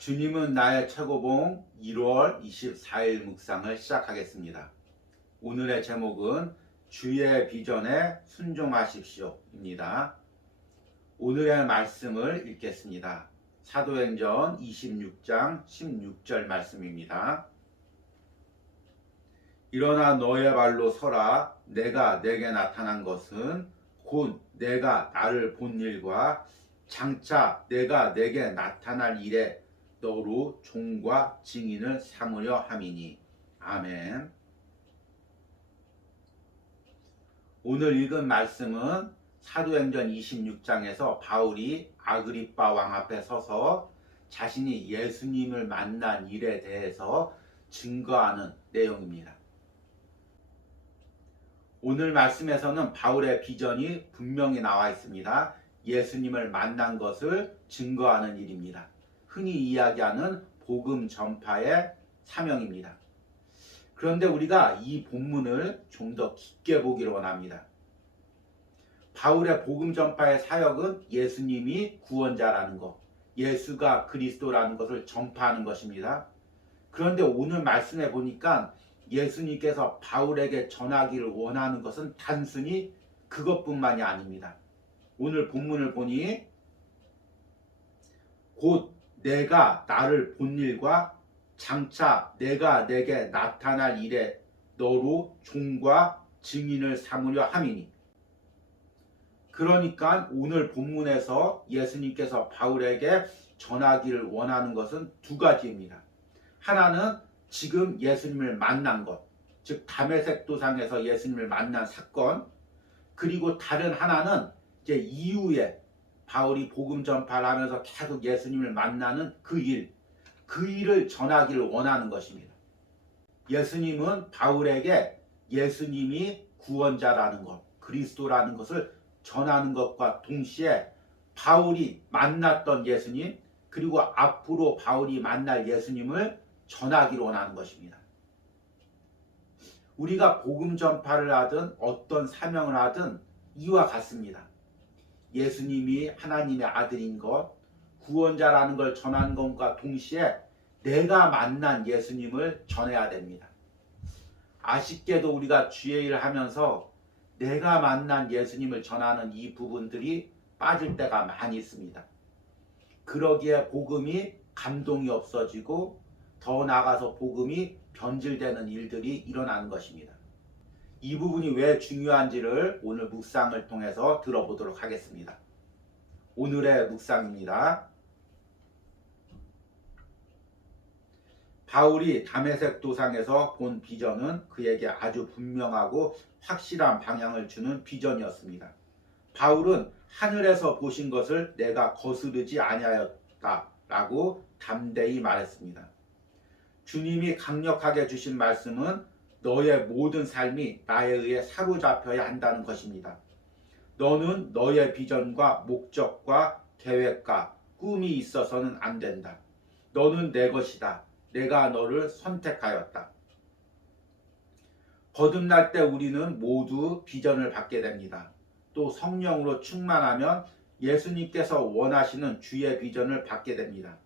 주님은 나의 최고봉 1월 24일 묵상을 시작하겠습니다. 오늘의 제목은 주의 비전에 순종하십시오입니다. 오늘의 말씀을 읽겠습니다. 사도행전 26장 16절 말씀입니다. 일어나 너의 발로 서라. 내가 내게 나타난 것은 곧 내가 나를 본 일과 장차 내가 내게 나타날 일에 너로 종과 증인을 삼으려 함이니. 아멘. 오늘 읽은 말씀은 사도행전 26장에서 바울이 아그리빠 왕 앞에 서서 자신이 예수님을 만난 일에 대해서 증거하는 내용입니다. 오늘 말씀에서는 바울의 비전이 분명히 나와 있습니다. 예수님을 만난 것을 증거하는 일입니다. 흔히 이야기하는 복음 전파의 사명입니다. 그런데 우리가 이 본문을 좀 더 깊게 보기를 원합니다. 바울의 복음 전파의 사역은 예수님이 구원자라는 것, 예수가 그리스도라는 것을 전파하는 것입니다. 그런데 오늘 말씀에 보니까 예수님께서 바울에게 전하기를 원하는 것은 단순히 그것뿐만이 아닙니다. 오늘 본문을 보니 곧 내가 나를 본 일과 장차 내가 내게 나타날 일에 너로 종과 증인을 삼으려 함이니. 그러니까 오늘 본문에서 예수님께서 바울에게 전하기를 원하는 것은 두 가지입니다. 하나는 지금 예수님을 만난 것, 즉 다메섹 도상에서 예수님을 만난 사건, 그리고 다른 하나는 이제 이후에 바울이 복음 전파를 하면서 계속 예수님을 만나는 그 일을 전하기를 원하는 것입니다. 예수님은 바울에게 예수님이 구원자라는 것, 그리스도라는 것을 전하는 것과 동시에 바울이 만났던 예수님, 그리고 앞으로 바울이 만날 예수님을 전하기를 원하는 것입니다. 우리가 복음 전파를 하든 어떤 사명을 하든 이와 같습니다. 예수님이 하나님의 아들인 것, 구원자라는 걸 전하는 것과 동시에 내가 만난 예수님을 전해야 됩니다. 아쉽게도 우리가 주의 일을 하면서 내가 만난 예수님을 전하는 이 부분들이 빠질 때가 많이 있습니다. 그러기에 복음이 감동이 없어지고 더 나아가서 복음이 변질되는 일들이 일어나는 것입니다. 이 부분이 왜 중요한지를 오늘 묵상을 통해서 들어보도록 하겠습니다. 오늘의 묵상입니다. 바울이 다메섹 도상에서 본 비전은 그에게 아주 분명하고 확실한 방향을 주는 비전이었습니다. 바울은 하늘에서 보신 것을 내가 거스르지 아니하였다라고 담대히 말했습니다. 주님이 강력하게 주신 말씀은 너의 모든 삶이 나에 의해 사로잡혀야 한다는 것입니다. 너는 너의 비전과 목적과 계획과 꿈이 있어서는 안 된다. 너는 내 것이다. 내가 너를 선택하였다. 거듭날 때 우리는 모두 비전을 받게 됩니다. 또 성령으로 충만하면 예수님께서 원하시는 주의 비전을 받게 됩니다.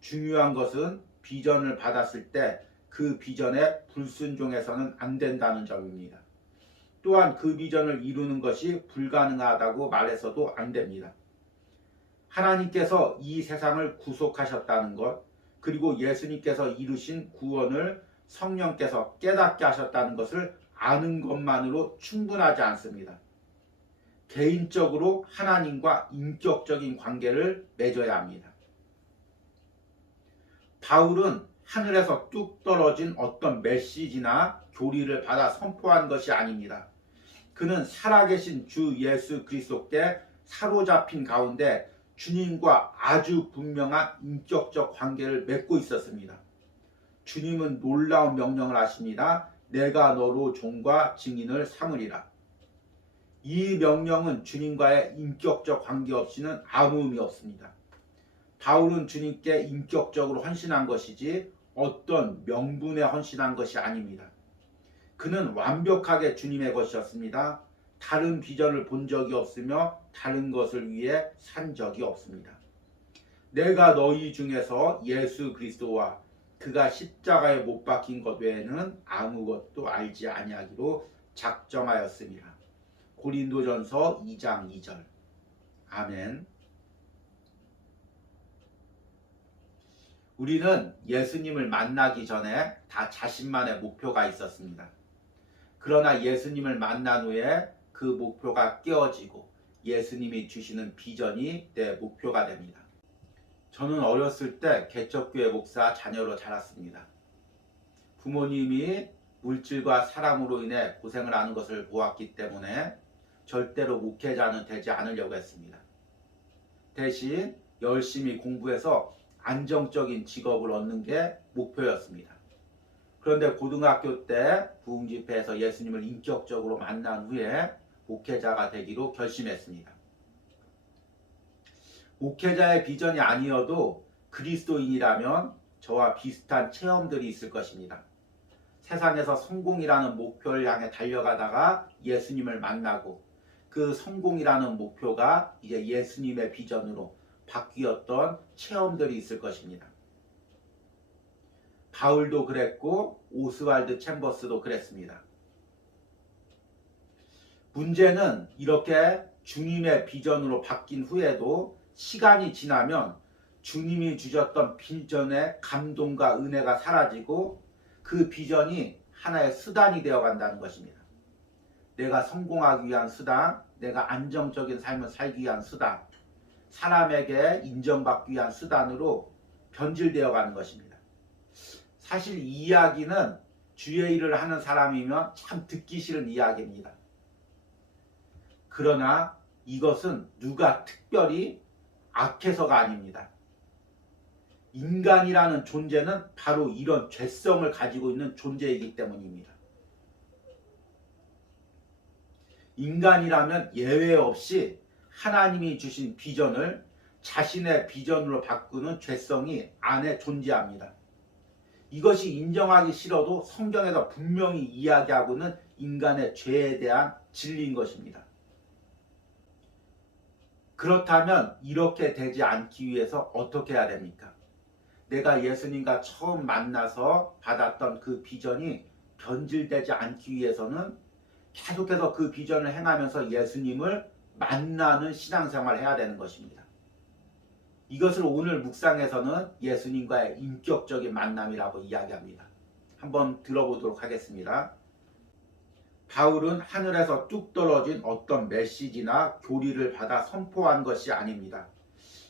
중요한 것은 비전을 받았을 때 그 비전에 불순종해서는 안 된다는 점입니다. 또한 그 비전을 이루는 것이 불가능하다고 말해서도 안 됩니다. 하나님께서 이 세상을 구속하셨다는 것, 그리고 예수님께서 이루신 구원을 성령께서 깨닫게 하셨다는 것을 아는 것만으로 충분하지 않습니다. 개인적으로 하나님과 인격적인 관계를 맺어야 합니다. 바울은 하늘에서 뚝 떨어진 어떤 메시지나 교리를 받아 선포한 것이 아닙니다. 그는 살아계신 주 예수 그리스도께 사로잡힌 가운데 주님과 아주 분명한 인격적 관계를 맺고 있었습니다. 주님은 놀라운 명령을 하십니다. 내가 너로 종과 증인을 삼으리라. 이 명령은 주님과의 인격적 관계 없이는 아무 의미 없습니다. 바울은 주님께 인격적으로 헌신한 것이지 어떤 명분에 헌신한 것이 아닙니다. 그는 완벽하게 주님의 것이었습니다. 다른 비전을 본 적이 없으며 다른 것을 위해 산 적이 없습니다. 내가 너희 중에서 예수 그리스도와 그가 십자가에 못 박힌 것 외에는 아무것도 알지 아니하기로 작정하였습니다. 고린도전서 2장 2절. 아멘. 우리는 예수님을 만나기 전에 다 자신만의 목표가 있었습니다. 그러나 예수님을 만난 후에 그 목표가 깨어지고 예수님이 주시는 비전이 내 목표가 됩니다. 저는 어렸을 때 개척교회 목사 자녀로 자랐습니다. 부모님이 물질과 사람으로 인해 고생을 하는 것을 보았기 때문에 절대로 목회자는 되지 않으려고 했습니다. 대신 열심히 공부해서 안정적인 직업을 얻는 게 목표였습니다. 그런데 고등학교 때 부흥집회에서 예수님을 인격적으로 만난 후에 목회자가 되기로 결심했습니다. 목회자의 비전이 아니어도 그리스도인이라면 저와 비슷한 체험들이 있을 것입니다. 세상에서 성공이라는 목표를 향해 달려가다가 예수님을 만나고 그 성공이라는 목표가 이제 예수님의 비전으로 바뀌었던 체험들이 있을 것입니다. 바울도 그랬고 오스왈드 챔버스도 그랬습니다. 문제는 이렇게 주님의 비전으로 바뀐 후에도 시간이 지나면 주님이 주셨던 비전의 감동과 은혜가 사라지고 그 비전이 하나의 수단이 되어 간다는 것입니다. 내가 성공하기 위한 수단, 내가 안정적인 삶을 살기 위한 수단, 사람에게 인정받기 위한 수단으로 변질되어 가는 것입니다. 사실 이 이야기는 주의 일을 하는 사람이면 참 듣기 싫은 이야기입니다. 그러나 이것은 누가 특별히 악해서가 아닙니다. 인간이라는 존재는 바로 이런 죄성을 가지고 있는 존재이기 때문입니다. 인간이라면 예외 없이 하나님이 주신 비전을 자신의 비전으로 바꾸는 죄성이 안에 존재합니다. 이것이 인정하기 싫어도 성경에서 분명히 이야기하고는 인간의 죄에 대한 진리인 것입니다. 그렇다면 이렇게 되지 않기 위해서 어떻게 해야 됩니까? 내가 예수님과 처음 만나서 받았던 그 비전이 변질되지 않기 위해서는 계속해서 그 비전을 행하면서 예수님을 만나는 신앙생활을 해야 되는 것입니다. 이것을 오늘 묵상에서는 예수님과의 인격적인 만남이라고 이야기합니다. 한번 들어보도록 하겠습니다. 바울은 하늘에서 뚝 떨어진 어떤 메시지나 교리를 받아 선포한 것이 아닙니다.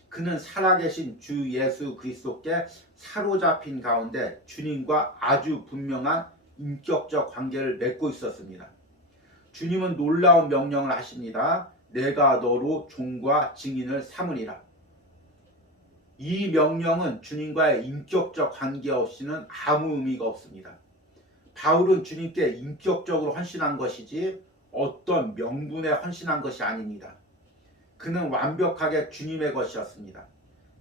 그는 살아계신 주 예수 그리스도께 사로잡힌 가운데 주님과 아주 분명한 인격적 관계를 맺고 있었습니다. 주님은 놀라운 명령을 하십니다. 내가 너로 종과 증인을 삼으리라. 이 명령은 주님과의 인격적 관계 없이는 아무 의미가 없습니다. 바울은 주님께 인격적으로 헌신한 것이지 어떤 명분에 헌신한 것이 아닙니다. 그는 완벽하게 주님의 것이었습니다.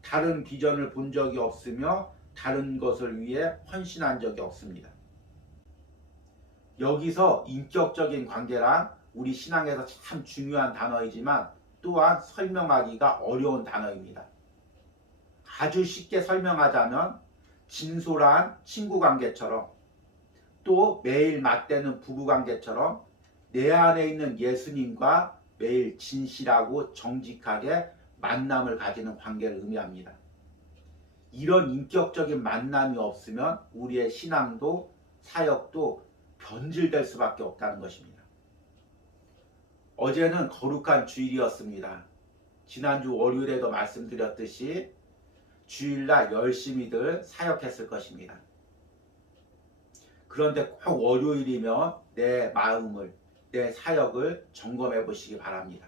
다른 비전을 본 적이 없으며 다른 것을 위해 헌신한 적이 없습니다. 여기서 인격적인 관계란 우리 신앙에서 참 중요한 단어이지만 또한 설명하기가 어려운 단어입니다. 아주 쉽게 설명하자면 진솔한 친구관계처럼 또 매일 맞대는 부부관계처럼 내 안에 있는 예수님과 매일 진실하고 정직하게 만남을 가지는 관계를 의미합니다. 이런 인격적인 만남이 없으면 우리의 신앙도 사역도 변질될 수밖에 없다는 것입니다. 어제는 거룩한 주일이었습니다. 지난주 월요일에도 말씀드렸듯이 주일날 열심히들 사역했을 것입니다. 그런데 꼭 월요일이면 내 마음을, 내 사역을 점검해 보시기 바랍니다.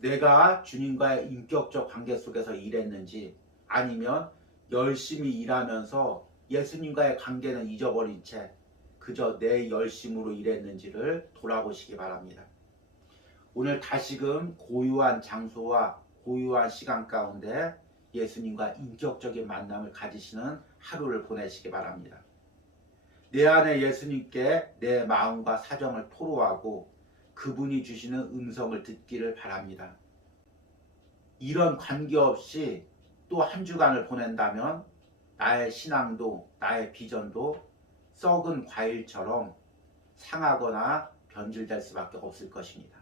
내가 주님과의 인격적 관계 속에서 일했는지 아니면 열심히 일하면서 예수님과의 관계는 잊어버린 채 그저 내 열심으로 일했는지를 돌아보시기 바랍니다. 오늘 다시금 고유한 장소와 고유한 시간 가운데 예수님과 인격적인 만남을 가지시는 하루를 보내시기 바랍니다. 내 안에 예수님께 내 마음과 사정을 토로하고 그분이 주시는 음성을 듣기를 바랍니다. 이런 관계없이 또 한 주간을 보낸다면 나의 신앙도 나의 비전도 썩은 과일처럼 상하거나 변질될 수밖에 없을 것입니다.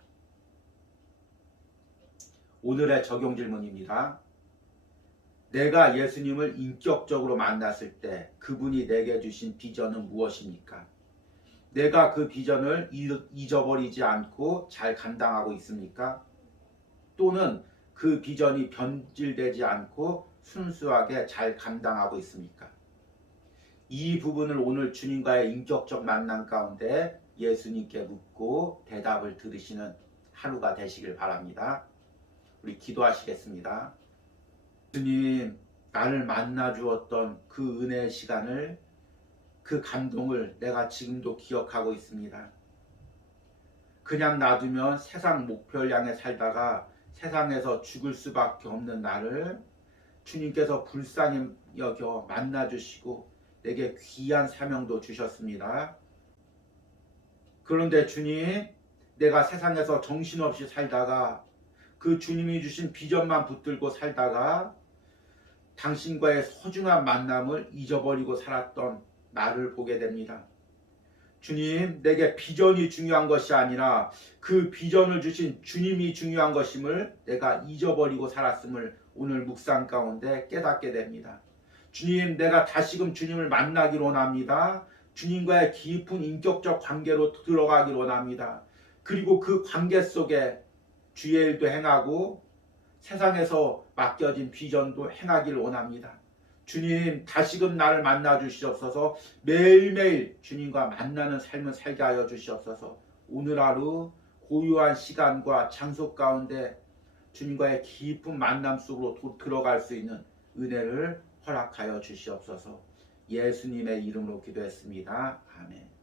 오늘의 적용 질문입니다. 내가 예수님을 인격적으로 만났을 때 그분이 내게 주신 비전은 무엇입니까? 내가 그 비전을 잊어버리지 않고 잘 감당하고 있습니까? 또는 그 비전이 변질되지 않고 순수하게 잘 감당하고 있습니까? 이 부분을 오늘 주님과의 인격적 만남 가운데 예수님께 묻고 대답을 들으시는 하루가 되시길 바랍니다. 우리 기도하시겠습니다. 주님, 나를 만나 주었던 그 은혜의 시간을, 그 감동을 내가 지금도 기억하고 있습니다. 그냥 놔두면 세상 목표를 향해 살다가 세상에서 죽을 수밖에 없는 나를 주님께서 불쌍히 여겨 만나 주시고 내게 귀한 사명도 주셨습니다. 그런데 주님, 내가 세상에서 정신없이 살다가 그 주님이 주신 비전만 붙들고 살다가 당신과의 소중한 만남을 잊어버리고 살았던 나를 보게 됩니다. 주님, 내게 비전이 중요한 것이 아니라 그 비전을 주신 주님이 중요한 것임을 내가 잊어버리고 살았음을 오늘 묵상 가운데 깨닫게 됩니다. 주님, 내가 다시금 주님을 만나기를 원합니다. 주님과의 깊은 인격적 관계로 들어가기를 원합니다. 그리고 그 관계 속에 주의 일도 행하고 세상에서 맡겨진 비전도 행하기를 원합니다. 주님, 다시금 나를 만나 주시옵소서. 매일매일 주님과 만나는 삶을 살게 하여 주시옵소서. 오늘 하루 고유한 시간과 장소 가운데 주님과의 깊은 만남 속으로 들어갈 수 있는 은혜를 허락하여 주시옵소서. 예수님의 이름으로 기도했습니다. 아멘.